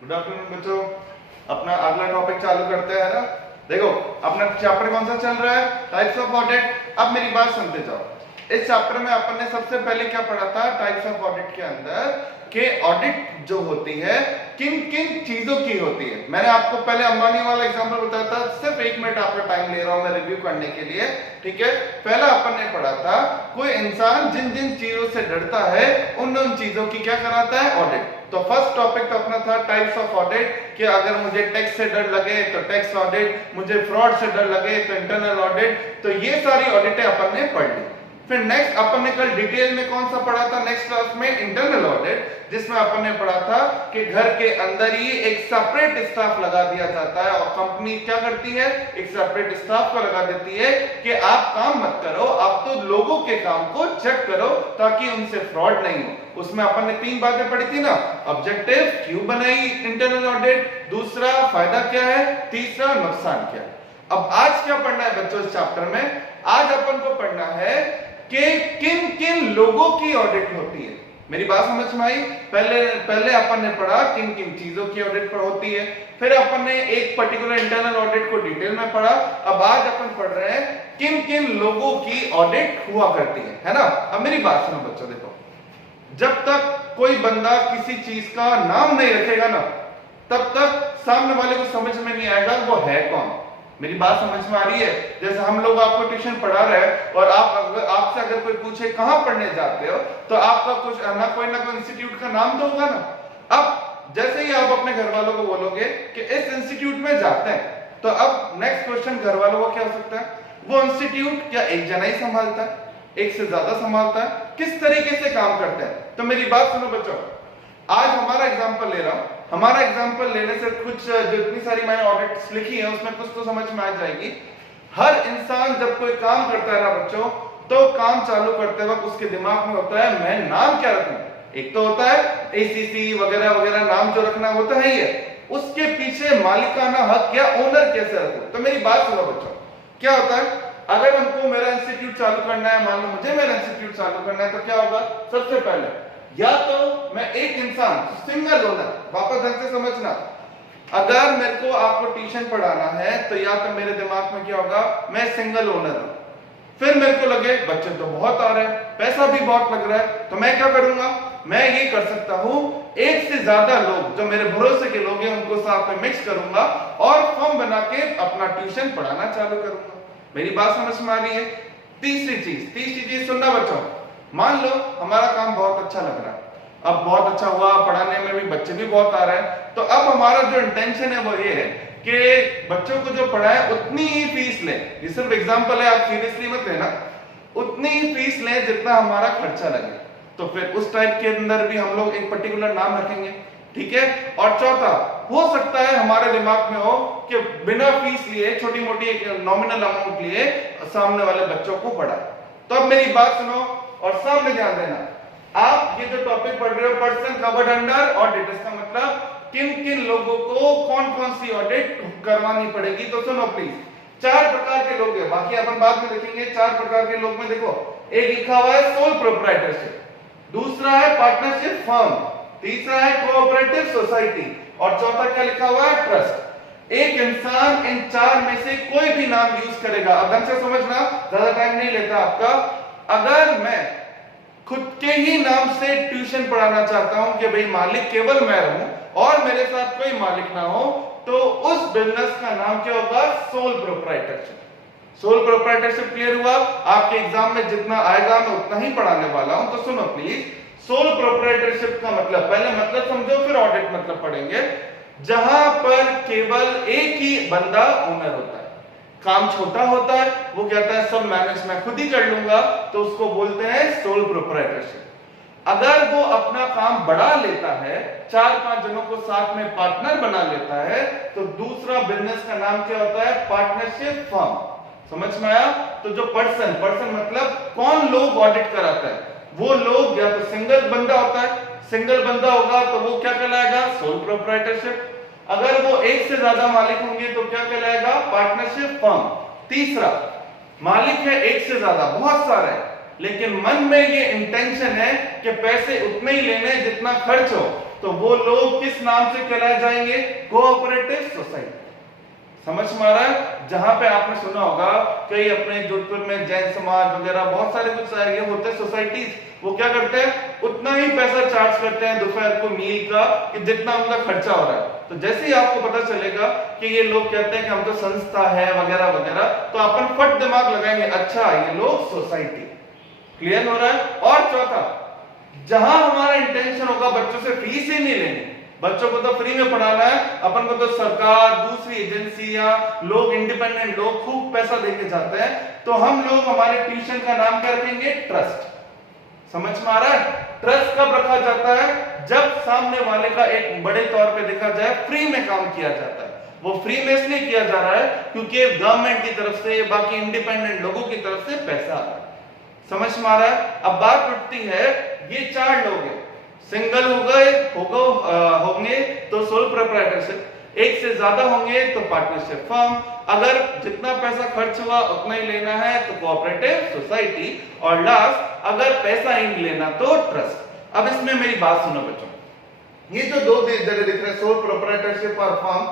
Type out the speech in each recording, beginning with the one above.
Good afternoon बच्चों। अपना अगला टॉपिक चालू करते हैं ना। देखो अपना चैप्टर कौन सा चल रहा है, टाइप्स ऑफ ऑडिट। अब मेरी बात सुनते जाओ। इस चैप्टर में अपन ने सबसे पहले क्या पढ़ा था टाइप्स ऑफ ऑडिट के अंदर, कि ऑडिट जो होती है किन किन चीजों की होती है। मैंने आपको पहले अंबानी वाला एग्जांपल बताया था, सिर्फ 1 मिनट आपका टाइम ले रहा हूं मैं रिव्यू करने के लिए, ठीक है। पहला अपन ने पढ़ा था कोई इंसान जिन जिन चीजों से डरता है उन उन चीजों की क्या कराता है, ऑडिट। तो फर्स्ट टॉपिक तो अपना था टाइप्स ऑफ ऑडिट, कि अगर मुझे टैक्स से डर लगे तो टैक्स ऑडिट, मुझे फ्रॉड से डर लगे तो इंटरनल ऑडिट। तो ये सारी ऑडिटें अपन ने पढ़ ली। फिर नेक्स्ट अपन ने कल डिटेल में कौन सा पढ़ा था नेक्स्ट क्लास में, इंटरनल ऑडिट, जिसमें अपन ने पढ़ा था कि घर के अंदर ही एक सेपरेट स्टाफ लगा दिया जाता है और कंपनी क्या करती है, एक सेपरेट स्टाफ को लगा देती है कि आप काम मत करो, आप तो लोगों के काम को चेक करो ताकि उनसे फ्रॉड नहीं हो। उसमें अपन ने 3 बातें पढ़ी थी ना, ऑब्जेक्टिव क्यों बनाई इंटरनल ऑडिट, दूसरा फायदा क्या है, तीसरा नुकसान क्या है। अब आज क्या पढ़ना है बच्चों इस चैप्टर में, आज अपन को पढ़ना है कि किन किन लोगों की ऑडिट होती है। मेरी बात समझ में आई। पहले अपन ने पढ़ा किन किन चीजों की ऑडिट पर होती है, फिर अपन ने एक पर्टिकुलर इंटरनल ऑडिट को डिटेल में पढ़ा। अब आज अपन पढ़ रहे हैं किन किन लोगों की ऑडिट हुआ करती है ना। अब मेरी बात सुनो बच्चों, देखो जब तक कोई बंदा किसी चीज का नाम नहीं रखेगा ना, तब तक सामने वाले को समझ में नहीं आएगा वो है कौन। मेरी बात समझ में आ रही है। जैसे हम लोग आपको ट्यूशन पढ़ा रहे हैं और आपसे अगर कोई पूछे कहां पढ़ने जाते हो, तो आपका कुछ ना कोई इंस्टीट्यूट का नाम तो होगा ना। अब जैसे ही आप अपने घर वालों को बोलोगे कि इस इंस्टीट्यूट में जाते हैं, तो अब नेक्स्ट क्वेश्चन घर वालों को क्या हो सकता है, वो इंस्टीट्यूट क्या एक जना ही संभालता है, एक से ज्यादा संभालता है, किस तरीके से काम करते हैं। तो मेरी बात सुनो बच्चों, आज हमारा एग्जांपल ले रहा हूं। हमारा एग्जांपल लेने से कुछ जितनी सारी मैंने ऑडिट्स लिखी है उसमें कुछ तो समझ में आ जाएगी। हर इंसान जब कोई काम करता है ना बच्चों, तो काम चालू करते वक्त उसके दिमाग में होता है मैं नाम क्या रखूं। एक तो होता है एसीसी वगैरह वगैरह नाम जो रखना वो तो है ही है, उसके पीछे मालिकाना हक या ओनर कैसे रखूं। तो मेरी बात सुनो बच्चों, क्या होता है अगर हमको मेरा इंस्टीट्यूट चालू करना है, मान लो मुझे मेरा इंस्टीट्यूट चालू करना है, तो क्या होगा, सबसे पहले या तो मैं एक इंसान सिंगल ओनर, वापस ढंग से समझना, अगर मेरे को आपको ट्यूशन पढ़ाना है तो या तो मेरे दिमाग में क्या होगा, मैं सिंगल ओनर हूं। फिर मेरे को लगे बच्चे तो बहुत आ रहे हैं, पैसा भी बहुत लग रहा है, तो मैं क्या करूंगा, मैं ये कर सकता हूं एक से ज्यादा लोग जो मेरे भरोसे के लोग हैं उनको साथ में मिक्स करूंगा और फर्म बना के अपना ट्यूशन पढ़ाना चालू करूंगा। मेरी बात समझ में आ रही है। तीसरी चीज सुनना बच्चों, मान लो हमारा काम बहुत अच्छा लग रहा है, अब बहुत अच्छा हुआ, पढ़ाने में भी बच्चे भी बहुत आ रहे हैं, तो अब हमारा जो इंटेंशन है वो ये है कि बच्चों को जो पढ़ाए उतनी ही फीस ले। ये सिर्फ एग्जांपल है, आप सीरियसली मत लेना, उतनी ही फीस ले जितना हमारा खर्चा लगे। तो फिर उस टाइप के अंदर भी हम लोग एक पर्टिकुलर नाम रखेंगे, ठीक है। और चौथा, हो सकता है हमारे दिमाग में हो कि बिना फीस लिए छोटी मोटी एक नॉमिनल अमाउंट लिए सामने वाले बच्चों को पढ़ाए। तो अब मेरी बात सुनो और सामने ध्यान देना, आप ये जो टॉपिक पढ़ रहे हो पर्सन कवर्ड अंडर ऑडिट, इसका मतलब किन किन लोगों को कौन कौन सी ऑडिट करवानी पड़ेगी। तो सुनो प्लीज, 4 प्रकार के लोग हैं, बाकी अपन बाद में देखेंगे। 4 प्रकार के लोग में देखो, एक लिखा हुआ है सोल प्रोप्राइटरशिप, दूसरा है पार्टनरशिप फर्म, तीसरा है कोऑपरेटिव सोसाइटी और चौथा क्या लिखा हुआ है, ट्रस्ट। एक इंसान इन 4 में से कोई भी नाम यूज करेगा। अब ढंग से समझना, ज्यादा टाइम नहीं लेता आपका। अगर मैं खुद के ही नाम से ट्यूशन पढ़ाना चाहता हूं कि भाई मालिक केवल मैं रहूं और मेरे साथ कोई मालिक ना हो, तो उस बिजनेस का नाम क्या होगा, sole proprietorship. Sole proprietorship clear हुआ। आपके एग्जाम में जितना आएगा मैं उतना ही पढ़ाने वाला हूं। तो सुनो प्लीज, सोल प्रोप्राइटरशिप का मतलब, पहले मतलब समझो फिर ऑडिट मतलब पढ़ेंगे। जहां पर केवल एक ही बंदा ओनर होता है, काम छोटा होता है, वो कहता है सब मैनेज मैं खुद ही कर लूंगा, तो उसको बोलते हैं सोल प्रोप्राइटरशिप। अगर वो अपना काम बढ़ा लेता है, 4-5 जनों को साथ में पार्टनर बना लेता है, तो दूसरा बिजनेस का नाम क्या होता है, पार्टनरशिप फर्म। समझ में आया। तो जो पर्सन मतलब कौन लोग ऑडिट कराता है, वो लोग या तो सिंगल बंदा होता है, सिंगल बंदा होगा तो वो क्या कहलाएगा, सोल प्रोप्राइटरशिप। अगर वो एक से ज्यादा मालिक होंगे तो क्या कहलाएगा, पार्टनरशिप फर्म। तीसरा, मालिक है एक से ज्यादा, बहुत सारे हैं, लेकिन मन में ये इंटेंशन है कि पैसे उतने ही लेने जितना खर्च हो, तो वो लोग किस नाम से कहलाए जाएंगे? Cooperative society. समझ में आ रहा है? जहां पे आपने सुना होगा कई अपने जोधपुर में जैन समाज वगैरह बहुत सारे कुछ ये होते हैं सोसाइटीज, वो क्या करते हैं, उतना ही पैसा चार्ज करते हैं दोपहर को मील का कि जितना उनका खर्चा हो रहा है। तो जैसे ही आपको पता चलेगा कि ये लोग कहते हैं कि हम तो संस्था है वगैरह वगैरह, तो अपन फट दिमाग लगाएंगे, अच्छा ये लोग सोसाइटी। क्लियर हो रहा है? और चौथा, जहां हमारा इंटेंशन होगा बच्चों से फीस ही नहीं लेनी, बच्चों को तो फ्री में पढ़ाना है, अपन को तो सरकार, दूसरी एजेंसियां, लोग इंडिपेंडेंट लोग खूब पैसा देके जाते हैं, तो हम लोग हमारे ट्यूशन का नाम क्या रखेंगे? ट्रस्ट। समझ में आ रहा है? ट्रस्ट कब रखा जाता है? जब सामने वाले का एक बड़े तौर पे देखा जाए फ्री में काम किया जाता है। वो फ्री में इसलिए किया जा रहा है क्योंकि गवर्नमेंट की तरफ से, बाकी इंडिपेंडेंट लोगों की तरफ से पैसा आ रहा है। समझ में आ रहा है? अब बात उठती है, ये 4 लोग हैं, सिंगल होंगे तो सोल प्रोप्राइटरशिप, एक से ज्यादा होंगे तो पार्टनरशिप फर्म, अगर जितना पैसा खर्च हुआ उतना ही लेना है तो कोऑपरेटिव सोसाइटी, और लास्ट अगर पैसा ही नहीं लेना तो ट्रस्ट। अब इसमें मेरी बात सुनो बच्चों, ये जो 2 जगह दिख रहे हैं सोल प्रोप्राइटरशिप और फर्म,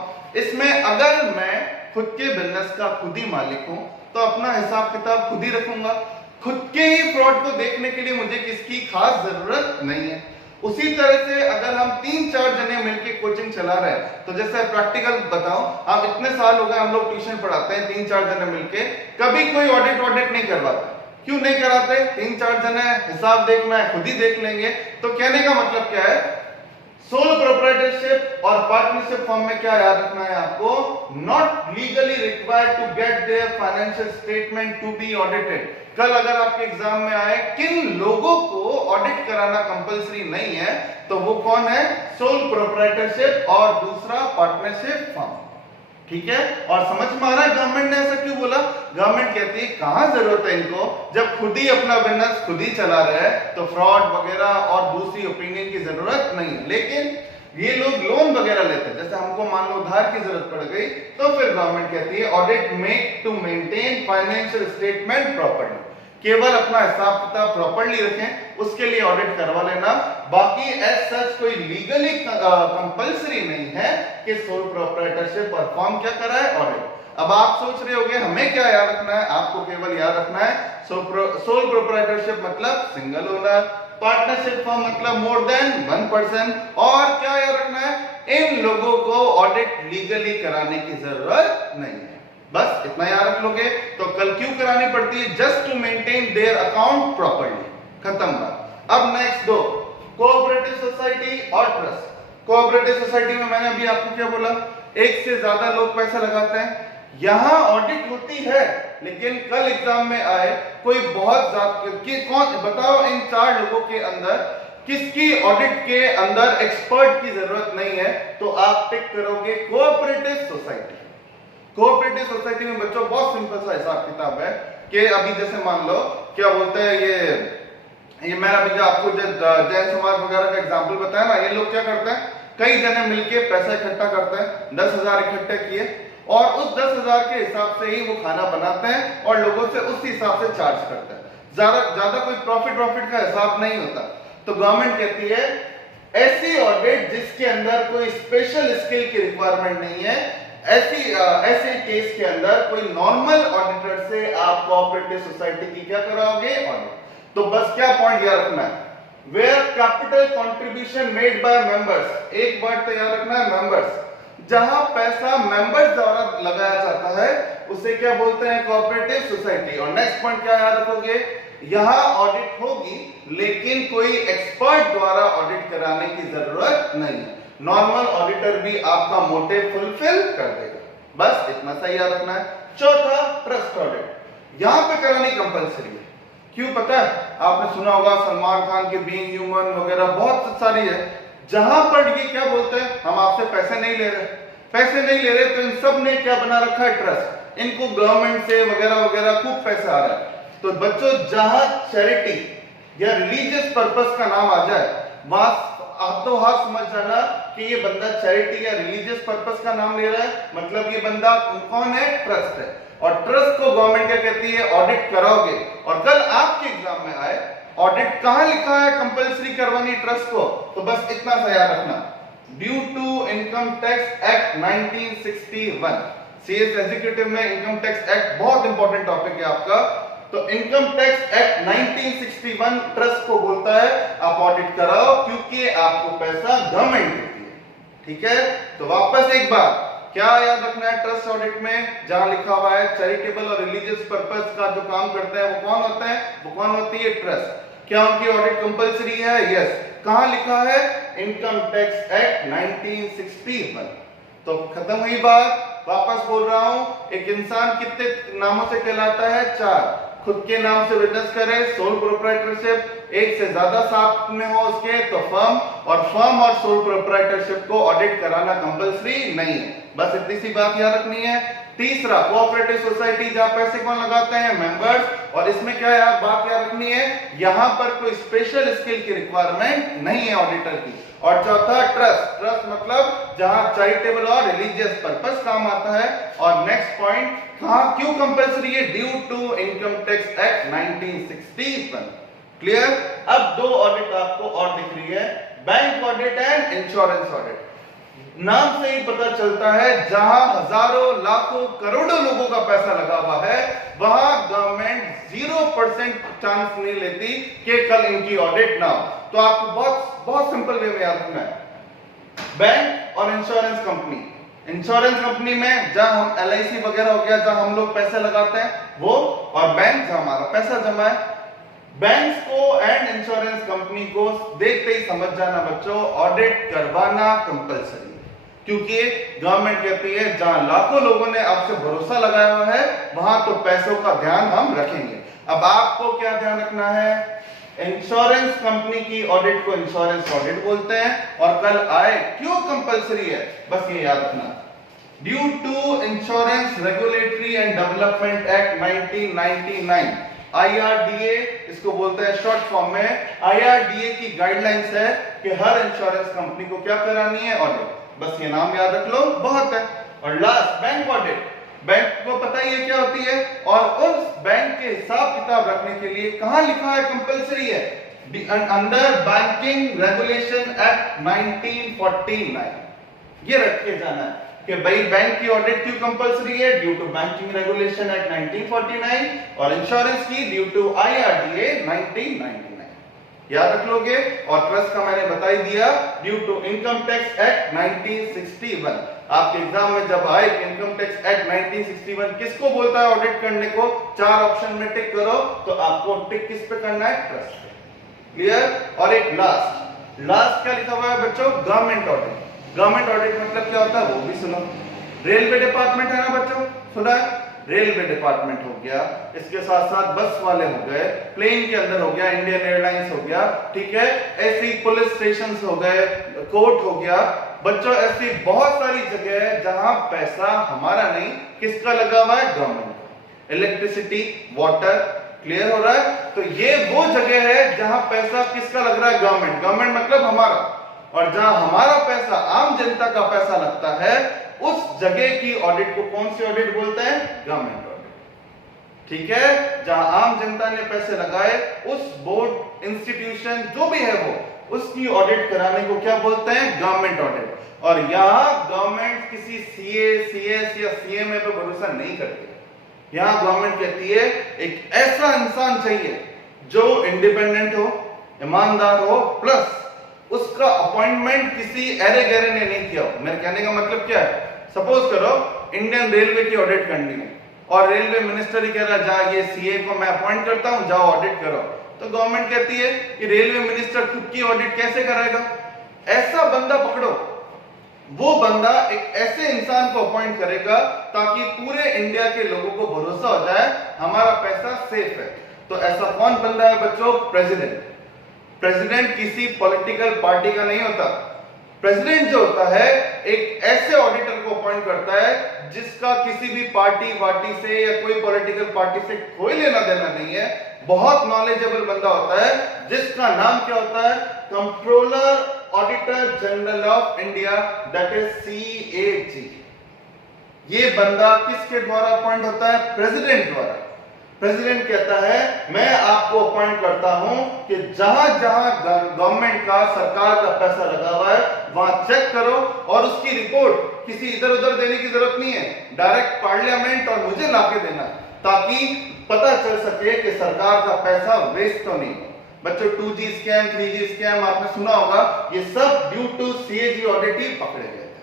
इसमें अगर मैं खुद के बिजनेस का खुद ही मालिक हूं तो अपना हिसाब किताब खुद ही रखूंगा, खुद के ही फ्रॉड को देखने के लिए मुझे किसकी खास जरूरत नहीं है। उसी तरह से अगर हम 3-4 जने मिलके कोचिंग चला रहे हैं, तो जैसे प्रैक्टिकल बताओ, आप इतने साल हो गए हम लोग ट्यूशन पढ़ाते हैं 3-4 जने मिलके, कभी कोई ऑडिट नहीं करवाते। क्यों नहीं कराते? 3-4 जने हिसाब देखना है खुद ही देख लेंगे। तो कहने का मतलब क्या है, सोल प्रोप्राइटरशिप और पार्टनरशिप फॉर्म में क्या याद रखना है आपको? Not legally required to get their financial statement to be audited. कल अगर आपके एग्जाम में आए किन लोगों को ऑडिट कराना कंपलसरी नहीं है, तो वो कौन है? सोल प्रोप्राइटरशिप और दूसरा पार्टनरशिप फॉर्म। ठीक है? और समझ में आ रहा है गवर्नमेंट ने ऐसा क्यों बोला? गवर्नमेंट कहती है कहां जरूरत है इनको, जब खुद ही अपना बिजनेस खुद ही चला रहे हैं तो फ्रॉड वगैरह और दूसरी ओपिनियन की जरूरत नहीं है। लेकिन ये लोग लोन वगैरह लेते हैं, जैसे हमको मान लो उधार की जरूरत पड़ गई, तो फिर गवर्नमेंट कहती है audit make to maintain financial statement properly, केवल अपना हिसाब किताब प्रॉपर्ली रखें, उसके लिए ऑडिट करवा लेना। बाकी एज सच कोई लीगली कंपलसरी नहीं है कि सोल प्रोप्राइटरशिप और फॉर्म क्या कराए? ऑडिट। अब आप सोच रहे होंगे हमें क्या याद रखना है? आपको केवल याद रखना है सोल प्रोप्राइटरशिप मतलब सिंगल ओनर, पार्टनरशिप फॉर्म मतलब मोर देन 1 पर्सन, और क्या याद रखना है? इन लोगों को ऑडिट लीगली कराने की जरूरत नहीं है। बस इतना याद रख लोगे तो कल क्यों करानी पड़ती है? Just to maintain their account properly. खत्म बात। अब नेक्स्ट 2, कोऑपरेटिव सोसाइटी और ट्रस्ट। कोऑपरेटिव सोसाइटी में मैंने अभी आपको क्या बोला? एक से ज्यादा लोग पैसा लगाते हैं, यहां ऑडिट होती है, लेकिन कल एग्जाम में आए कोई बहुत ज्यादा कौन बताओ, इन 4 लोगों के अंदर किसकी ऑडिट के अंदर एक्सपर्ट की जरूरत नहीं है? तो आप टिक करोगे कोऑपरेटिव सोसाइटी। कोऑपरेटिव सोसाइटी में बच्चों बहुत सिंपल सा हिसाब किताब है कि अभी जैसे मान लो क्या बोलते हैं, ये मैं अभी जो आपको जैन समाज वगैरह का एग्जांपल बताया ना, ये लोग क्या करते हैं, कई जने मिलके पैसा इकट्ठा करते हैं, 10,000 इकट्ठे किए और उस 10,000 के हिसाब से ही वो खाना बनाते हैं और लोगों से उस हिसाब से चार्ज करते हैं। ज्यादा कोई प्रॉफिट का हिसाब नहीं होता। तो गवर्नमेंट कहती है ऐसी ऑडिट जिसके अंदर कोई स्पेशल स्किल की रिक्वायरमेंट नहीं है, ऐसे केस के अंदर कोई नॉर्मल ऑडिटर से आप कोऑपरेटिव सोसाइटी की क्या कराओगे? ऑडिट। तो बस क्या पॉइंट याद रखना है? Where capital contribution made by members, एक वर्ड तो याद रखना है मेंबर्स, जहां पैसा मेंबर्स द्वारा लगाया जाता है उसे क्या बोलते हैं? Cooperative society. और नेक्स्ट पॉइंट क्या याद रखोगे? यहां ऑडिट होगी लेकिन कोई एक्सपर्ट द्वारा ऑडिट कराने की जरूरत नहीं है, नॉर्मल ऑडिटर भी आपका मोटिव फुलफिल कर देगा। बस इतना सा याद रखना है। चौथा, ट्रस्ट ऑडिट, यहां पे करानी कंपलसरी है। क्यों पता है? आपने सुना होगा सलमान खान के बीइंग ह्यूमन वगैरह बहुत सारी है, जहां पर ये क्या बोलते हैं, हम आपसे पैसे नहीं ले रहे, तो इन सब ने क्या बना रखा है? ट्रस्ट। इनको गवर्नमेंट से वगैरह वगैरह खूब पैसा आ रहा है। तो बच्चों जहां चैरिटी या रिलीजियस पर्पस का नाम आ जाए, वहां हाथों हाथ समझ जाना कि ये बंदा चैरिटी या रिलीजियस पर्पस का नाम ले रहा है, मतलब ये बंदा कौन है? ट्रस्ट है। और ट्रस्ट को गवर्नमेंट क्या कहती है? ऑडिट कराओगे। और कल आपके एग्जाम में आए ऑडिट कहां लिखा है कंपलसरी करवानी ट्रस्ट को, तो बस इतना सा याद रखना, due to income tax act 1961। CS executive में इनकम टैक्स एक्ट बहुत इंपॉर्टेंट टॉपिक है आपका। तो इनकम टैक्स एक्ट 1961 ट्रस्ट को बोलता है आप ऑडिट कराओ, क्योंकि आपको पैसा गवर्नमेंट देती है, ठीक है। तो वापस एक बार क्या याद रखना है ट्रस्ट ऑडिट में, जहां लिखा हुआ है चैरिटेबल और रिलीजियस पर्पस का जो काम करते हैं वो कौन होते हैं, वो कौन होती है, ट्रस्ट। क्या उनकी ऑडिट कंपलसरी है, यस। कहां लिखा है, इनकम टैक्स एक्ट 1961। तो खत्म हुई बात, वापस बोल रहा हूं, एक इंसान कितने नामों से कहलाता है, 4। खुद के नाम से बिजनेस करे, सोल प्रोप्राइटरशिप, एक से ज्यादा साथ में हो उसके तो फर्म, और फर्म और सोल प्रोप्राइटरशिप को ऑडिट कराना कंपलसरी नहीं है। बस इतनी सी बात याद रखनी है। तीसरा, कोऑपरेटिव सोसाइटी, जहां पैसे कौन लगाते हैं, मेंबर्स। और इसमें क्या याद बात याद रखनी है, यहां पर कोई स्पेशल स्किल की रिक्वायरमेंट नहीं है ऑडिटर की। और चौथा, ट्रस्ट। ट्रस्ट मतलब जहां चैरिटेबल और रिलीजियस पर्पस काम आता है। और नेक्स्ट पॉइंट, कहां क्यों कंपलसरी है, due to income tax act 1961। Clear. अब 2 ऑडिट आपको और दिख रही है, bank audit and insurance audit. नाम से ही पता चलता है, जहां हजारों लाखों करोड़ों लोगों का पैसा लगा हुआ है, वहां गवर्नमेंट 0% चांस नहीं लेती कि कल इनकी ऑडिट ना हो। तो आपको बहुत बहुत सिंपल वे में याद रखना है, बैंक और इंश्योरेंस कंपनी। इंश्योरेंस कंपनी में जहां हम LIC वगैरह हो गया, जहां हम लोग पैसे लगाते हैं वो, और बैंक जहां हमारा पैसा जमा है। बैंक्स को एंड इंश्योरेंस कंपनी को देखते ही समझ जाना बच्चों, ऑडिट करवाना कंपलसरी, क्योंकि गवर्नमेंट कहती है जहां लाखों लोगों ने आपसे भरोसा लगाया हुआ है, वहां तो पैसों का ध्यान हम रखेंगे। अब आपको क्या ध्यान रखना है, इंश्योरेंस कंपनी की ऑडिट को इंश्योरेंस ऑडिट बोलते हैं, और कल आए क्यों कंपलसरी है, बस ये याद रखना, due to insurance regulatory and development act 1999, IRDA इसको बोलते हैं शॉर्ट फॉर्म में। IRDA की गाइडलाइंस है कि हर इंश्योरेंस कंपनी को क्या करानी है, ऑडिट। बस ये नाम याद रख लो, बहुत है। और लास्ट, बैंक ऑडिट। बैंक को पता ही है क्या होती है, और उस बैंक के हिसाब किताब रखने के लिए कहां लिखा है कंपलसरी है, अंडर बैंकिंग रेगुलेशन एक्ट 1949। ये रख के जाना है कि भाई बैंक की ऑडिट क्यों कंपलसरी है, due to banking regulation act 1949, और इंश्योरेंस की ड्यू टू IRDA 1999। याद रख लोगे। और ट्रस्ट का मैंने बता ही दिया, due to income tax act 1961। आपके एग्जाम में जब आए इनकम टैक्स एक्ट 1961 किसको बोलता है ऑडिट करने को, 4 ऑप्शन में टिक करो, तो आपको टिक किस पे करना है, ट्रस्ट पे। क्लियर। और एक लास्ट क्या लिखा हुआ है बच्चों, गवर्नमेंट ऑडिट। गवर्नमेंट ऑडिट मतलब क्या होता है वो भी सुनो। रेलवे डिपार्टमेंट है ना बच्चों, सुना है, रेलवे डिपार्टमेंट हो गया, इसके साथ साथ बस वाले हो गए, प्लेन के अंदर हो गया, इंडियन एयरलाइंस हो गया, ठीक है, ऐसी पुलिस स्टेशंस हो गए, कोर्ट हो गया। बच्चों ऐसी बहुत सारी जगह है जहां पैसा हमारा नहीं, किसका लगा हुआ है, गवर्नमेंट। इलेक्ट्रिसिटी, वाटर, क्लियर हो रहा है। तो ये वो जगह है जहां पैसा किसका लग रहा है, गवर्नमेंट। गवर्नमेंट मतलब हमारा, और जहां हमारा पैसा, आम जनता का पैसा लगता है, उस जगह की ऑडिट को कौन सी ऑडिट बोलते हैं, गवर्नमेंट ऑडिट। ठीक है, जहां आम जनता ने पैसे लगाए, उस बोर्ड, इंस्टीट्यूशन जो भी है वो, उसकी ऑडिट कराने को क्या बोलते हैं, गवर्नमेंट ऑडिट। और यहां गवर्नमेंट किसी CA, CS या CMA पे भरोसा नहीं करती। यहां गवर्नमेंट कहती है एक ऐसा इंसान चाहिए जो इंडिपेंडेंट हो, ईमानदार हो, प्लस उसका अपॉइंटमेंट किसी अरे गहरे ने नहीं किया हो। मेरे कहने का मतलब क्या है, सपोज करो इंडियन रेलवे की ऑडिट करनी है, और रेलवे मिनिस्टर ही कह रहा है जा ये CA को मैं अपॉइंट करता हूं, जाओ ऑडिट करो। तो गवर्नमेंट कहती है कि रेलवे मिनिस्टर खुद की ऑडिट कैसे कराएगा, ऐसा बंदा पकड़ो, वो बंदा एक ऐसे इंसान को अपॉइंट करेगा ताकि पूरे इंडिया के लोगों को भरोसा हो जाए हमारा पैसा सेफ है। तो ऐसा कौन बंदा है बच्चों, प्रेसिडेंट। प्रेसिडेंट किसी पॉलिटिकल पार्टी का नहीं होता। प्रेसिडेंट जो होता है एक ऐसे ऑडिटर को अपॉइंट करता है जिसका किसी भी पार्टी वार्टी से या कोई पॉलिटिकल पार्टी से कोई लेना देना नहीं है, बहुत नॉलेजेबल बंदा होता है, जिसका नाम क्या होता है, controller auditor general of India, that is CAG। ये बंदा किसके द्वारा अपॉइंट होता है, प्रेसिडेंट द्वारा। प्रेसिडेंट कहता है मैं आपको अपॉइंट करता हूं कि जहां जहां गवर्नमेंट का, सरकार का पैसा लगा हुआ है वहां चेक करो और उसकी रिपोर्ट किसी इधर उधर देने की जरूरत नहीं है, डायरेक्ट पार्लियामेंट और मुझे लाके देना, ताकि पता चल सके कि सरकार का पैसा वेस्ट तो नहीं। बच्चों 2G स्कैम, 3G स्कैम आपने सुना होगा, ये सब ड्यू टू CAG ऑडिट ही पकड़े गए थे।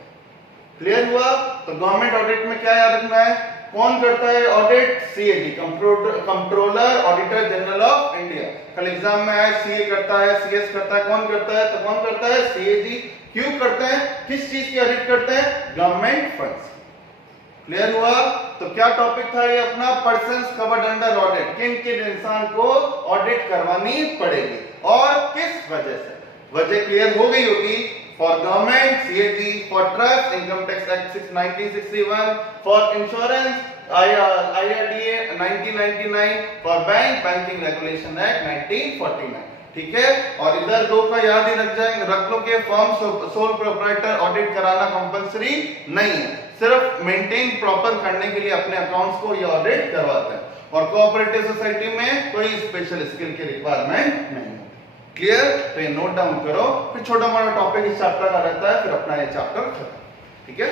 क्लियर हुआ? तो गवर्नमेंट ऑडिट में क्या याद रखना है, कौन करता है audit? CAG, controller auditor general of India. कल एग्जाम में आया CA करता है, CS करता है, कौन करता है? तो कौन करता है? CAG। क्यों करते हैं? किस चीज की ऑडिट करते हैं? Government funds. क्लियर हुआ? तो क्या टॉपिक था ये अपना? Persons covered under audit. किन किन इंसान को ऑडिट करवानी पड़ेगी और किस वजह से? वजह क्लियर हो गई होगी। For government CAG, for trust income tax act 1961, for insurance IRDA 1999, for bank banking regulation act 1949। ठीक है, और इधर दो का याद ही रख लो कि फर्म सोल प्रोप्राइटर ऑडिट कराना कंपलसरी नहीं है, सिर्फ मेंटेन प्रॉपर करने के लिए अपने अकाउंट्स को ये ऑडिट करवाते हैं। और कोऑपरेटिव सोसाइटी में कोई स्पेशल स्किल की रिक्वायरमेंट नहीं है। क्लियर? तो ये नोट डाउन करो, फिर छोटा मोटा टॉपिक इस चैप्टर का रहता है, फिर अपना ये चैप्टर खत्म। ठीक है।